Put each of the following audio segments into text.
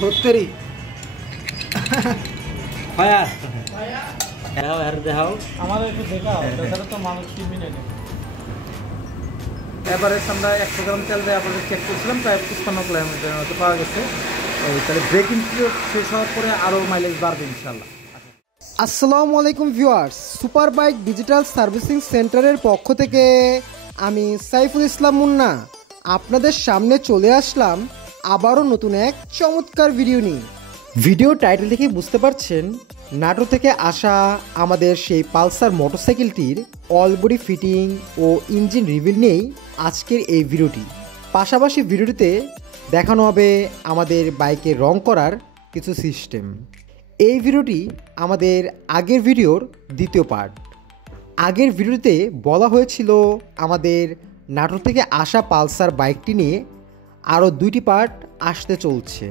ধরতেরি ভাইয়া দেখাও আর দেখাও আমার একটু দেখাও তাহলে তো মানুষ কিনবি না। এবারে আমরা 100 গ্রাম তেল দিয়ে আপনাদের চেক করছিলাম, প্রায় 55 কিলোমিটার মতো পাওয়া গেছে। তাহলে ব্রেকিং পিরিয়ড শেষ হওয়ার পরে আরও মাইলেজ বাড়বে ইনশাল্লাহ। আসসালামু আলাইকুম viewers, super bike digital servicing সেন্টারের পক্ষ থেকে আমি সাইফুল ইসলাম মুন্না আপনাদের সামনে চলে আসলাম আবারও নতুন এক চমৎকার ভিডিও নিয়ে। ভিডিও টাইটেল দেখে বুঝতে পারছেন নাটোর থেকে আসা আমাদের সেই পালসার মোটরসাইকেলটির অল বডি ফিটিং ও ইঞ্জিন রিভিল নিয়েই আজকের এই ভিডিওটি। পাশাপাশি ভিডিওটিতে দেখানো হবে আমাদের বাইকে রং করার কিছু সিস্টেম। এই ভিডিওটি আমাদের আগের ভিডিওর দ্বিতীয় পার্ট। আগের ভিডিওতে বলা হয়েছিল আমাদের নাটোর থেকে আসা পালসার বাইকটি নিয়ে আরও 2টি পার্ট আসতে চলছে,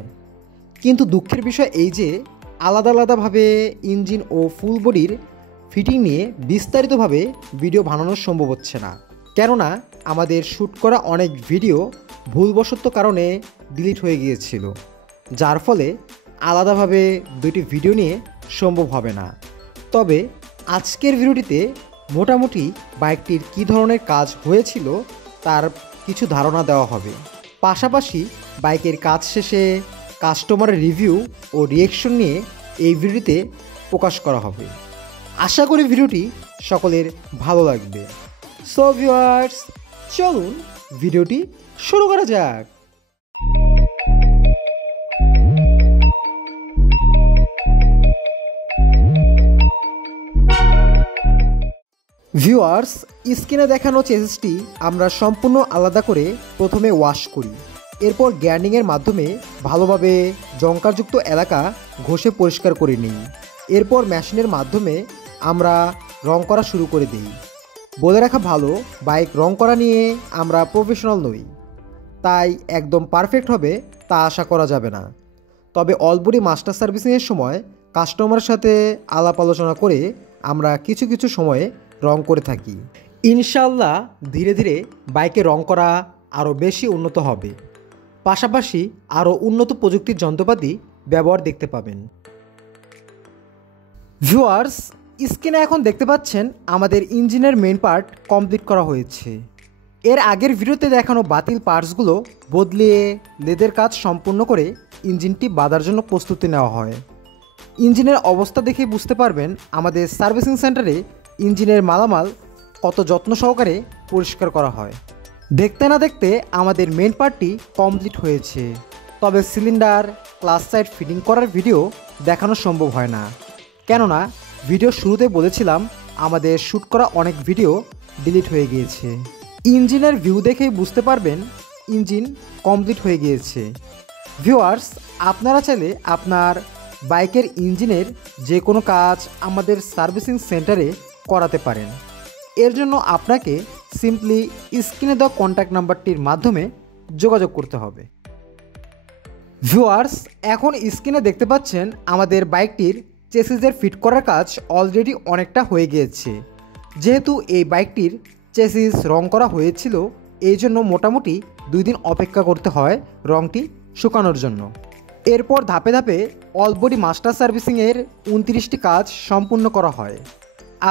কিন্তু দুঃখের বিষয় এই যে আলাদা আলাদাভাবে ইঞ্জিন ও ফুল বডির ফিটিং নিয়ে বিস্তারিতভাবে ভিডিও বানানো সম্ভব হচ্ছে না, কেননা আমাদের শ্যুট করা অনেক ভিডিও ভুলবশত কারণে ডিলিট হয়ে গিয়েছিল, যার ফলে আলাদাভাবে 2টি ভিডিও নিয়ে সম্ভব হবে না। তবে আজকের ভিডিওটিতে মোটামুটি বাইকটির কী ধরনের কাজ হয়েছিল তার কিছু ধারণা দেওয়া হবে। পাশাপাশি বাইকের কাজ শেষে কাস্টমারের রিভিউ ও রিয়েকশন নিয়ে এই ভিডিওতে প্রকাশ করা হবে। আশা করি ভিডিওটি সকলের ভালো লাগবে। সো ভিউয়ার্স, চলুন ভিডিওটি শুরু করা যাক। ভিউয়ার্স, স্ক্রিনে দেখানো চেসিসটি আমরা সম্পূর্ণ আলাদা করে প্রথমে ওয়াশ করি, এরপর গ্যান্ডিংয়ের মাধ্যমে ভালোভাবে জংকারযুক্ত এলাকা ঘষে পরিষ্কার করে নিই। এরপর মেশিনের মাধ্যমে আমরা রং করা শুরু করে দিই। বলে রাখা ভালো, বাইক রং করা নিয়ে আমরা প্রফেশনাল নই, তাই একদম পারফেক্ট হবে তা আশা করা যাবে না। তবে অলবডি মাস্টার সার্ভিসিংয়ের সময় কাস্টমারের সাথে আলাপ আলোচনা করে আমরা কিছু কিছু সময়ে রং করে থাকি। ইনশাল্লাহ ধীরে ধীরে বাইকে রং করা আরও বেশি উন্নত হবে, পাশাপাশি আরও উন্নত প্রযুক্তির যন্ত্রপাতি ব্যবহার দেখতে পাবেন। ভিউয়ার্স, স্ক্রিনে এখন দেখতে পাচ্ছেন আমাদের ইঞ্জিনের মেইন পার্ট কমপ্লিট করা হয়েছে। এর আগের ভিডিওতে দেখানো বাতিল পার্টসগুলো বদলিয়ে লেদের কাজ সম্পূর্ণ করে ইঞ্জিনটি বাঁধার জন্য প্রস্তুতি নেওয়া হয়। ইঞ্জিনের অবস্থা দেখে বুঝতে পারবেন আমাদের সার্ভিসিং সেন্টারে ইঞ্জিনের মালামাল কত যত্ন সহকারে পরিষ্কার করা হয়। দেখতে না দেখতে আমাদের মেন পার্টটি কমপ্লিট হয়েছে, তবে সিলিন্ডার ক্লাস সাইড ফিটিং করার ভিডিও দেখানো সম্ভব হয় না, কেননা ভিডিও শুরুতে বলেছিলাম আমাদের শ্যুট করা অনেক ভিডিও ডিলিট হয়ে গিয়েছে। ইঞ্জিনের ভিউ দেখেই বুঝতে পারবেন ইঞ্জিন কমপ্লিট হয়ে গিয়েছে। ভিউয়ার্স, আপনারা চাইলে আপনার বাইকের ইঞ্জিনের যে কোনো কাজ আমাদের সার্ভিসিং সেন্টারে করাতে পারেন। এর জন্য আপনাকে সিম্পলি স্ক্রিনে দেওয়া কন্ট্যাক্ট নাম্বারটির মাধ্যমে যোগাযোগ করতে হবে। ভিউয়ার্স, এখন স্ক্রিনে দেখতে পাচ্ছেন আমাদের বাইকটির চেসিসের ফিট করার কাজ অলরেডি অনেকটা হয়ে গিয়েছে। যেহেতু এই বাইকটির চেসিস রং করা হয়েছিল, এই জন্য মোটামুটি 2 দিন অপেক্ষা করতে হয় রংটি শুকানোর জন্য। এরপর ধাপে ধাপে অল বডি মাস্টার সার্ভিসিংয়ের 29টি কাজ সম্পূর্ণ করা হয়।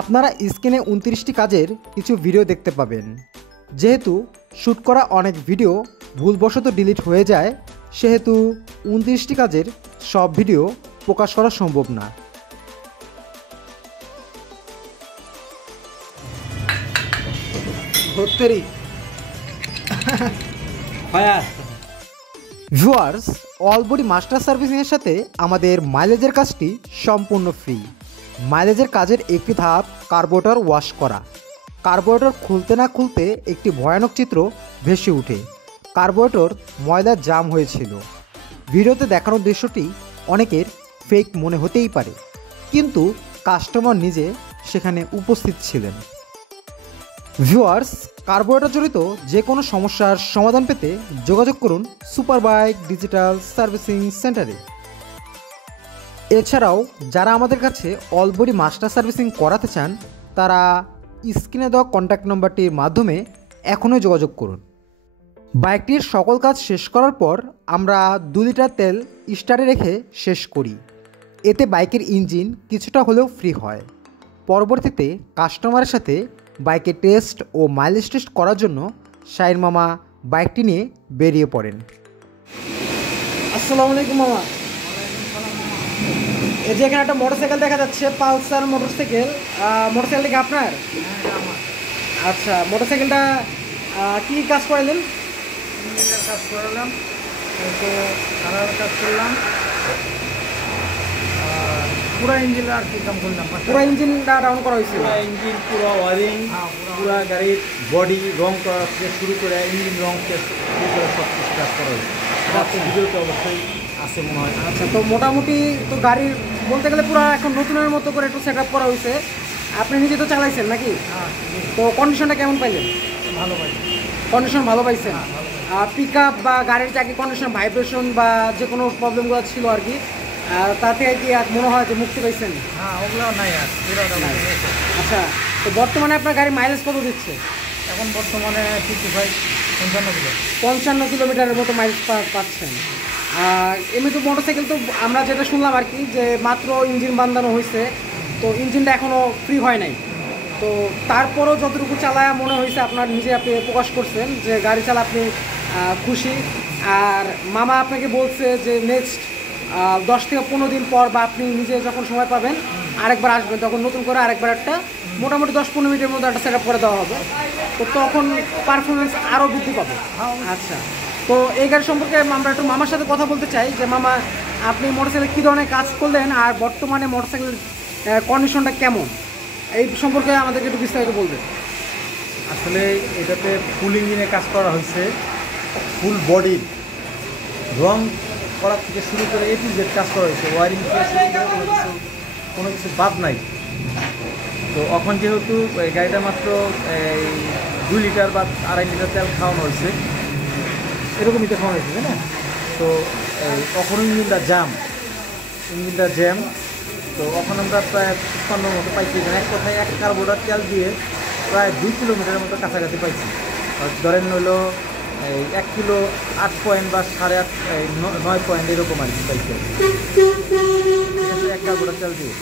আপনারা স্ক্রিনে 29টি কাজের কিছু ভিডিও দেখতে পাবেন। যেহেতু শ্যুট করা অনেক ভিডিও ভুলবশত ডিলিট হয়ে যায়, সেহেতু 29টি কাজের সব ভিডিও প্রকাশ করা সম্ভব না। ধরতেরি ভাইয়া। ভিউয়ার্স, অল বডি মাস্টার সার্ভিসিংয়ের সাথে আমাদের মাইলেজের কাজটি সম্পূর্ণ ফ্রি। মাইলেজের কাজের একটি ধাপ কার্বোরেটর ওয়াশ করা। কার্বোরেটর খুলতে না খুলতে একটি ভয়ানক চিত্র ভেসে ওঠে। কার্বোরেটর ময়লার জাম হয়েছিল। ভিডিওতে দেখানোর দৃশ্যটি অনেকের ফেক মনে হতেই পারে, কিন্তু কাস্টমার নিজে সেখানে উপস্থিত ছিলেন। ভিউয়ার্স, কার্বোরেটর জড়িত যে কোনো সমস্যার সমাধান পেতে যোগাযোগ করুন সুপার বাইক ডিজিটাল সার্ভিসিং সেন্টারে। এছাড়াও যারা আমাদের কাছে অল বডি মাস্টার সার্ভিসিং করাতে চান, তারা স্ক্রিনে দেওয়া কন্ট্যাক্ট নম্বরটির মাধ্যমে এখনই যোগাযোগ করুন। বাইকটির সকল কাজ শেষ করার পর আমরা 2 লিটার তেল স্টারে রেখে শেষ করি। এতে বাইকের ইঞ্জিন কিছুটা হলেও ফ্রি হয়। পরবর্তীতে কাস্টমারের সাথে বাইকের টেস্ট ও মাইলেজ টেস্ট করার জন্য শাহিন মামা বাইকটি নিয়ে বেরিয়ে পড়েন। আসসালামু আলাইকুম মামা। এই যে এখানে একটা মোটরসাইকেল দেখা যাচ্ছে, পালসার মোটরসাইকেল। মোটরসাইকেলটা কি আপনার? আচ্ছা, মোটরসাইকেলটা কী কাজ করালেন? ইঞ্জিনের কাজ করালাম, তো কালার কাজ করলাম, পুরো ইঞ্জিন আর কি কাম করলাম। পুরো ইঞ্জিনটা ডাউন করা হয়েছিল? পুরো ইঞ্জিন, পুরো ওয়ারিং, পুরো গাড়ির বডি রং করা থেকে শুরু করে ইঞ্জিন রং শুরু করে সব কিছু কাজ করা হয়েছে। আপনার ভিডিওতে অবশ্যই আছে মনে হয়। আচ্ছা, তো মোটামুটি তো গাড়ির বলতে গেলে পুরো এখন নতুনের মতো করে একটু সেট আপ করা হয়েছে। আপনি নিজে তো চালাইছেন নাকি? তো কন্ডিশনটা কেমন পাইলেন? ভালো পাই। কন্ডিশন ভালো পাইছেন? পিক আপ বা গাড়ির চাকি কন্ডিশন, ভাইব্রেশন বা যে কোনো প্রবলেমগুলো ছিল আর কি, তা থেকে কি মনে হয় যে মুক্তি পাইছেন? হ্যাঁ, ওগুলো নাই আর পুরো নাই। আচ্ছা, তো বর্তমানে আপনার গাড়ি মাইলেজ কত দিচ্ছে? এখন বর্তমানে 55 কিলোমিটারের মতো মাইলেজ পাচ্ছেন। আর এমনি তো মোটরসাইকেল তো আমরা যেটা শুনলাম আর কি, যে মাত্র ইঞ্জিন বাঁধানো হয়েছে, তো ইঞ্জিনটা এখনও ফ্রি হয় নাই। তো তারপরও যতটুকু চালায় মনে হয়েছে, আপনার নিজে আপনি প্রকাশ করছেন যে গাড়ি চালা আপনি খুশি। আর মামা আপনাকে বলছে যে নেক্সট 10 থেকে 15 দিন পর বা আপনি নিজে যখন সময় পাবেন আরেকবার আসবেন, তখন নতুন করে আরেকবার একটা মোটামুটি 10-15 মিনিটের মধ্যে একটা সেট আপ করে দেওয়া হবে, তো তখন পারফরমেন্স আরও বৃদ্ধি পাবে। আচ্ছা, তো এই গাড়ি সম্পর্কে আমরা একটু মামার সাথে কথা বলতে চাই যে মামা, আপনি মোটরসাইকেল কী ধরনের কাজ করলেন আর বর্তমানে মোটরসাইকেলের কন্ডিশনটা কেমন, এই সম্পর্কে আমাদেরকে একটু বিস্তারিত বলবেন। আসলে এটাতে ফুল ইঞ্জিনে কাজ করা হয়েছে, ফুল বডির রং করা থেকে শুরু করে A to Z কাজ করা হয়েছে, ওয়ারিং থেকে শুরু করে কোনো কিছু বাদ নাই। তো এখন যেহেতু এই গাড়িটা মাত্র 2 লিটার বা 2.5 লিটার তেল খাওয়ানো হয়েছে, এরকমই তো খাওয়ানো হয়েছে, তাই না? তো তখন ইঞ্জিনটা জ্যাম, তো এখন আমরা প্রায় 55 মতো পাইছি। এক কথায় 1 কার্বোরেটর তেল দিয়ে প্রায় 2 কিলোমিটারের মতো কাছাকাছি পাইছি। ধরেন হলো 1 কিলো 8 পয়েন্ট বা 8.5 9 পয়েন্ট এরকম আর কি পাইছি 1 কার্বোরেটর তেল দিয়ে।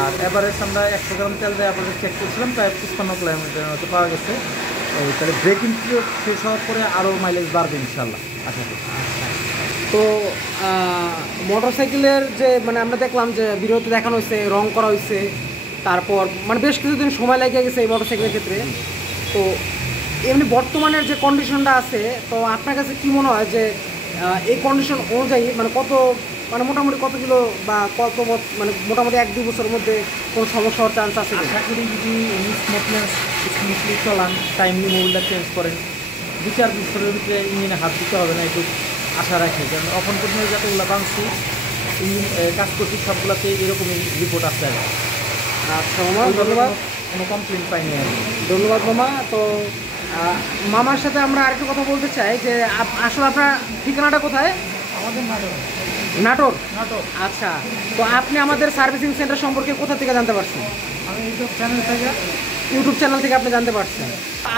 আর এভারেজ আমরা 100 গ্রাম তেল দিয়ে আপনাদের চেক করছিলাম, প্রায় 55 কিলোমিটারের মতো পাওয়া গেছে। তাহলে ব্রেকিং পিরিয়ড শেষ হওয়ার পরে আরও মাইলেজ বাড়বে ইনশাল্লাহ, আশা করি। তো মোটরসাইকেলের যে মানে আমরা দেখলাম যে ভিডিওতে দেখানো হয়েছে, রং করা হয়েছে, তারপর মানে বেশ কিছুদিন সময় লেগে গেছে এই মোটরসাইকেলের ক্ষেত্রে। তো এমনি বর্তমানের যে কন্ডিশনটা আছে, তো আপনার কাছে কী মনে হয় যে এই কন্ডিশন অনুযায়ী মানে কত, মানে মোটামুটি কত কিলো বা কত মানে মোটামুটি 1-2 বছরের মধ্যে কোনো সমস্যা হওয়ার চান্স আছে? আশা করি যদি স্মুথলি চলান, টাইমলি মোবিলটা চেঞ্জ করেন, 2-4 বছরের ভিতরে ইঞ্জিনে হাত দিতে হবে না, একটু আশা রাখি। কারণ এখন পর্যন্ত যতগুলো বাংছি ইঞ্জিন কাজ করছি সবগুলোতে এরকমই রিপোর্ট আসছে আর কি। আচ্ছা মামা, ধন্যবাদ। কোনো কমপ্লেন পাইনি আর কি। ধন্যবাদ মামা। তো মামার সাথে আমরা আরেকটু কথা বলতে চাই যে আসলে আপনার ঠিকানাটা কোথায়? আমাদের নাটোর। নাটক। আচ্ছা, তো আপনি আমাদের সার্ভিসিং সেন্টার সম্পর্কে কোথা থেকে জানতে পারছেন? আমি ইউটিউব চ্যানেল থেকে আপনি জানতে পারছেন।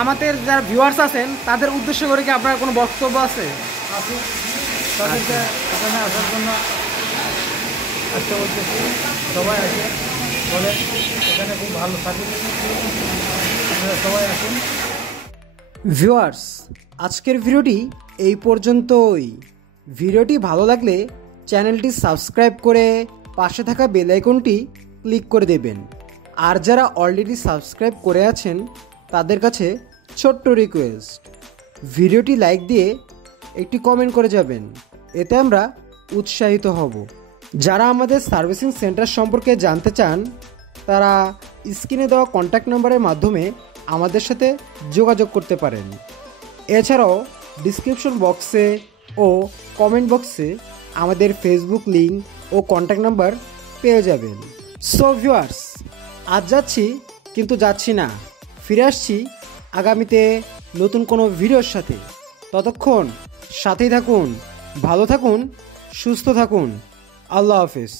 আমাদের যারা ভিউয়ার্স আছেন তাদের উদ্দেশ্য করে কি আপনার কোনো বক্তব্য আছে? তাদেরকে এখানে আসার জন্য আসতে বলতেছি, সবাই আসে বলে এখানে খুব ভালো থাকে, সবাই আসুন। ভিউয়ার্স, আজকের ভিডিওটি এই পর্যন্তই। ভিডিওটি ভালো লাগলে চ্যানেলটি সাবস্ক্রাইব করে পাশে থাকা বেল আইকনটি ক্লিক করে দেবেন। আর যারা অলরেডি সাবস্ক্রাইব করে আছেন তাদের কাছে ছোট্ট রিকোয়েস্ট, ভিডিওটি লাইক দিয়ে একটি কমেন্ট করে যাবেন, এতে আমরা উৎসাহিত হব। যারা আমাদের সার্ভিসিং সেন্টার সম্পর্কে জানতে চান তারা স্ক্রিনে দেওয়া কন্ট্যাক্ট নাম্বারের মাধ্যমে আমাদের সাথে যোগাযোগ করতে পারেন। এছাড়াও ডিসক্রিপশন বক্সে ও কমেন্ট বক্সে আমাদের ফেসবুক লিঙ্ক ও কন্ট্যাক্ট নাম্বার পেয়ে যাবেন। সো ভিউয়ার্স, আজ যাচ্ছি কিন্তু যাচ্ছি না, ফিরে আসছি আগামীতে নতুন কোনো ভিডিওর সাথে। ততক্ষণ সাথেই থাকুন, ভালো থাকুন, সুস্থ থাকুন। আল্লাহ হাফেজ।